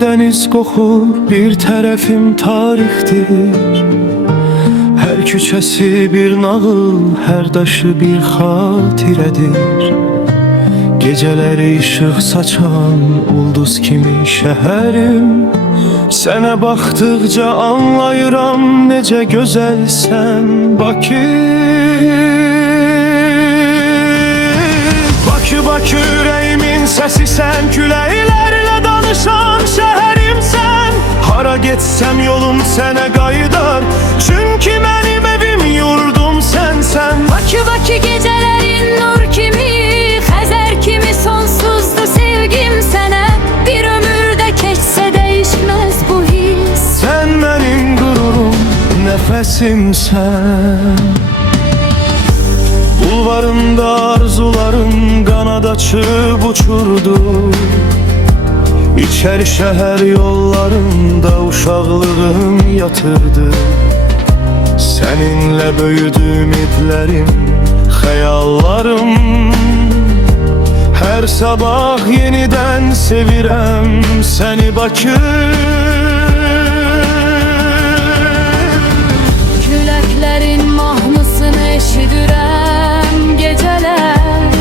deniz kokur, bir tərəfim tarixdir. Hər küçəsi bir nağıl, hər daşı bir xatirədir. Gecələri işıq saçan ulduz kimi şəhərim, sənə baxdıqca anlayıram necə gözəlsən Bakı. Bakı, Bakı ürəyimin səsi sən, küləklərlə danışan şəhərimsən. Hara getsəm yolum sənə qayıdar, çünki mənim evim yurdum sənsən. Bakı, Bakı gecələrin nur kimi, Xəzər kimi sonsuzdur sevgim sənə. Bir ömürdə keçsə dəyişməz bu his. Sən mənim qururum, nəfəsimsən. Bulvarında arzularım qanad açıb uçurdu. İçəri şəhər yollarında uşaqlığım yatırdı. Səninlə böyüdü ümidlərim, xəyallarım. Hər sabah yenidən sevirəm səni Bakı. Küləklərin mahnısını eşidirəm gecələr.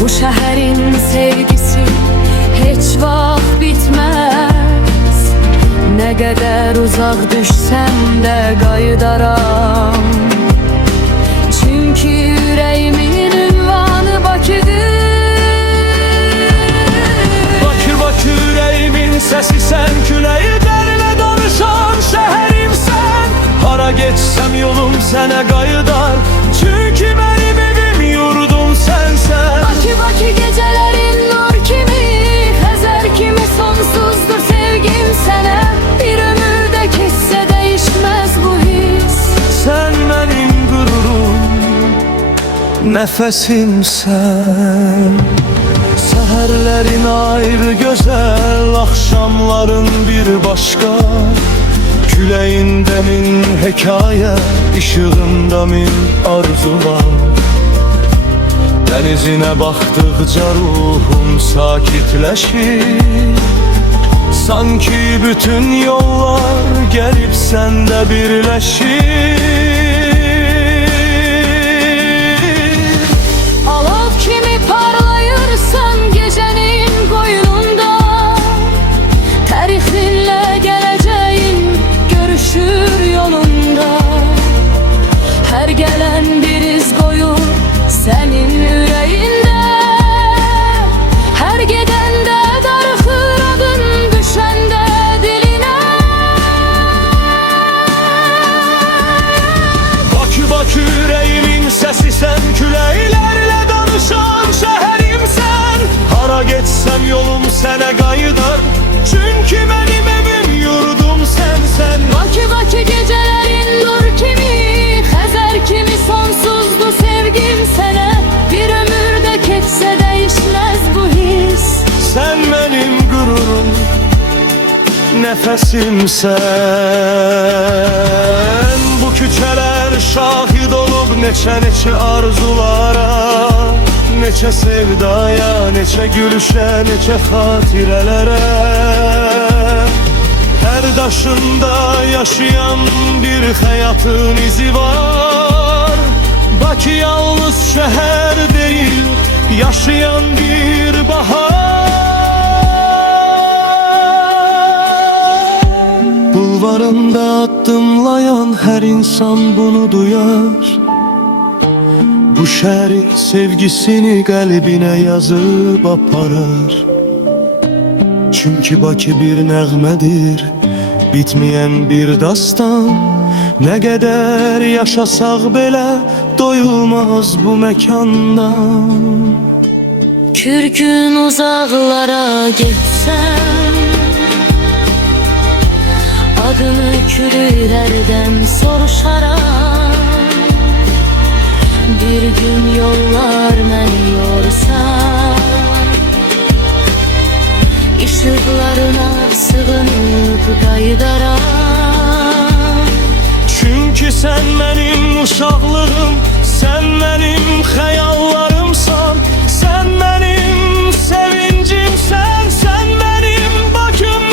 Bu şəhərin sevgisi heç vaxt bitməz. Nə qədər uzaq düşsəm də qayıdaram, çünki ürəyimin ünvanı Bakıdır. Bakı, Bakı ürəyimin səsi sən, küləklərlə danışan şəhərimsən. Hara getsəm yolum sənə qayıdar, çünki mənim evim yurdum sənsən. Bakı, Bakı gecələrin nur kimi, Xəzər kimi sonsuzdur sevgim sənə. Bir ömürdə keçsə dəyişməz bu his. Sən mənim qururum, nəfəsimsən. Səhərlərin ayrı gözəl, axşamların bir başqa. Küləyində min hekayə, işığında min arzular. Dənizinə baxdıqca ruhum sakitləşir. Sanki bütün yollar gəlib səndə birləşir. Alov kimi parlayırsan gecənin qoynunda. Tərixinlə gələcəyin görüşür yolunda. Hər gələn bir iz qoyur sənin ürəyində. Hər gedəndə darıxır adın, düşəndə dilinə. Bakı, Bakı ürəyimin səsi sən, küləklərlə danışan şəhərimsən. Hara getsəm yolum sənə qayıdar, çünki mənim evim yurdum sənsən. Bakı, Bakı gecələrin nur kimi, Xəzər kimi sonsuzdur sevgim sənə. Bir ömürdə keçsə dəyişməz bu his. Sən mənim qururum, nəfəsimsən. Bu küçələr şahid olub neçə arzulara, neçə sevdaya, neçə gülüşə, neçə xatirələrə. Hər daşında yaşayan bir həyatın izi var. Bakı yalnız şəhər deyil, yaşayan bir bahar. Bulvarında addımlayan hər insan bunu duyar. Bu şəhərin sevgisini qəlbinə yazıb aparar. Çünki Bakı bir nəğmədir, bitməyən bir dastan. Nə qədər yaşasaq belə doyulmaz bu məkandan. Kürkün uzaqlara getsəm, adını külüklərdən soruşaram. Bir gün yollar məni yorsa, işıqlarına sığınıb qayıdaram. Çünki sən mənim uşaqlığım, sən mənim xəyallarımsan. Sən mənim sevincimsən, sən mənim Bakım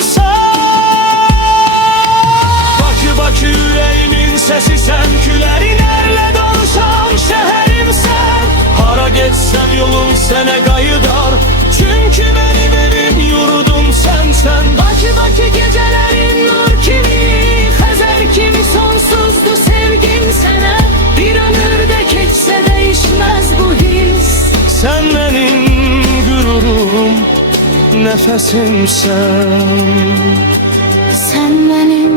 nəfəsimsən. Sen benim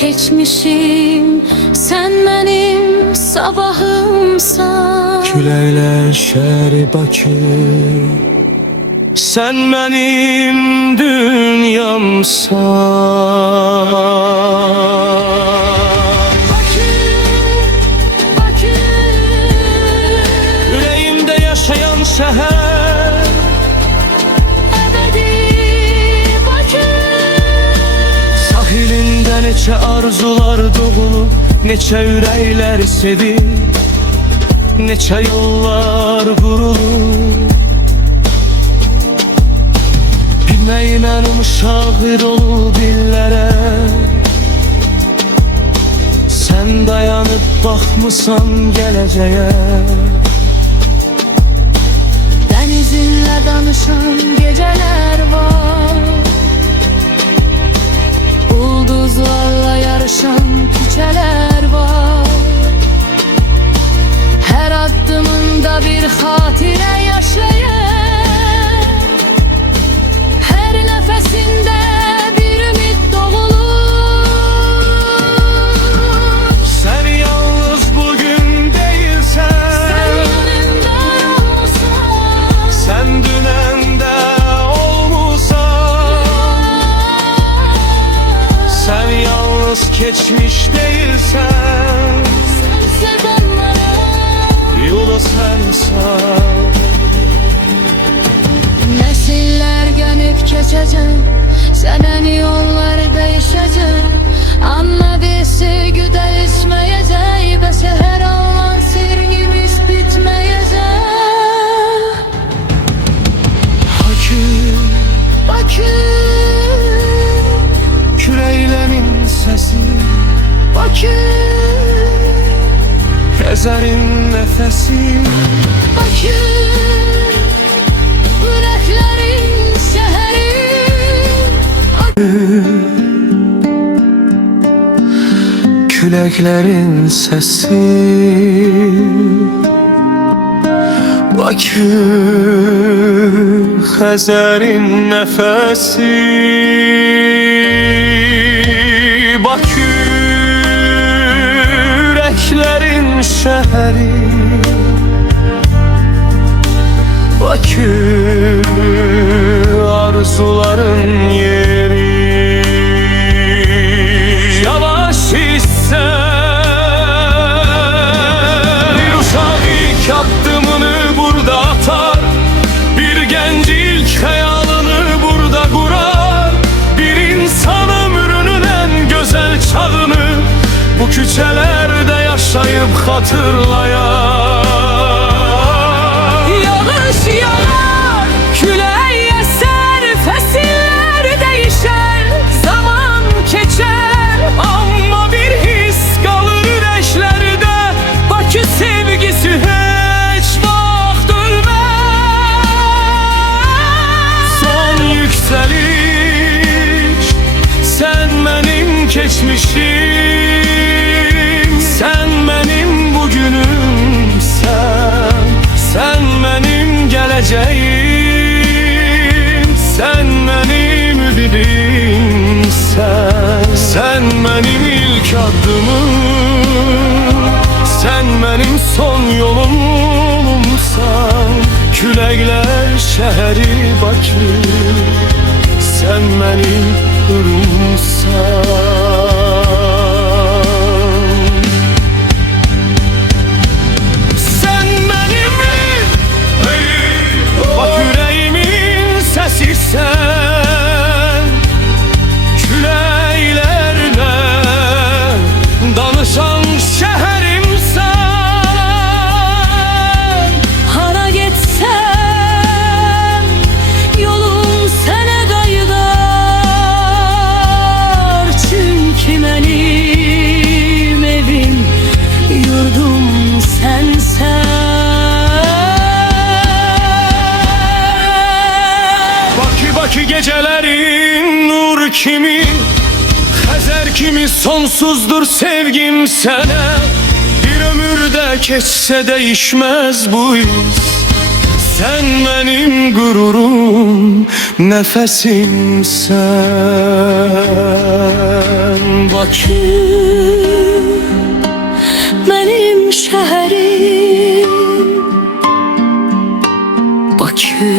geçmişim, sen benim sabahımsan. Küləklər şəhəri Bakı, sən mənim dünyamsan. Bakı, Bakı, Ürəyimdə yaşayan şəhər, ebedi Bakı. sahilində neçə arzular doğulub, neçə ürəklər sevib, neçə yollar qurulub. Bilməyi mənim şahid olub illərə, sən dayanıb baxmısan gələcəyə. Denizinle danışan geceler var, ulduzlarla yarışan küçeler var. Her adımında bir hatire yaşayan, her nefesinde bir ümit doğulur. Sən yalnız bugün değilsən, Sen yanımda olsan, sən dünəndə olmusan. Sən yalnız keçmiş değilsən, sense benlere. yolu sən sal. Nesiller gelip geçecek, senin yollar değişecek. Anla bir sevgi değişmeyecek, ve her an sevgimiz bitmeyecek. Bakı, Bakı, küləklərin səsi, Bakı, Xəzərin nəfəsi. Bakı, yüreklerin şehri. Küləklərin səsi, Bakı, Xəzərin nəfəsi. Bakı, ürəklərin şəhəri. Bakı, arzuların yeri. Yavaş hisset, bir uşaq ilk addımını burada atar, bir gənc ilk xəyalını burada qurar, bir insan ömrünün ən gözəl çağını bu küçələrdə yaşayıb xatırlayar. Yağış yağar, külək eser, fəsilər değişer, zaman geçer, Amma bir his qalır ürəklərdə, Bakı sevgisi heç vaxt ölməz. Son yüksəliş, sən mənim keçmişim, sən mənim bugünümsən, sən mənim gələcəyim, sən mənim ümidimsən, sən mənim ilk addımım, sən mənim son yolumsan. Küləklər şəhəri Bakı, sən mənim nurumsan. Sən mənim bak yüreğimin səsisən, küləklərlə danışan şəhərimsən. hara getsem yolum sene dayılar. Çünkü benim evim, yurdum sensen. Bakı gecelerin nur kimi, Xəzər kimi sonsuzdur sevgim sənə. Bir ömürdə keçsə değişmez bu his, Sen benim gururum, nefesimsen. Bakü Mənim şəhərim Bakü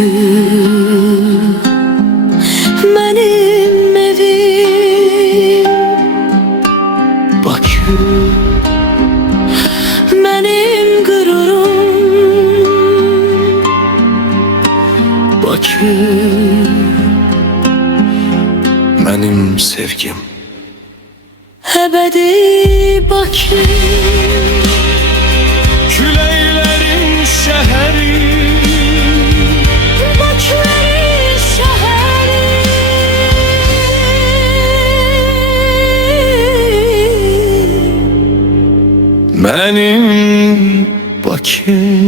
Mənim evim Bakü Mənim qürurum Bakü benim sevgim. Əbədi Bakü Küleylerin şehri, Bakülərin şəhəri benim Baküm.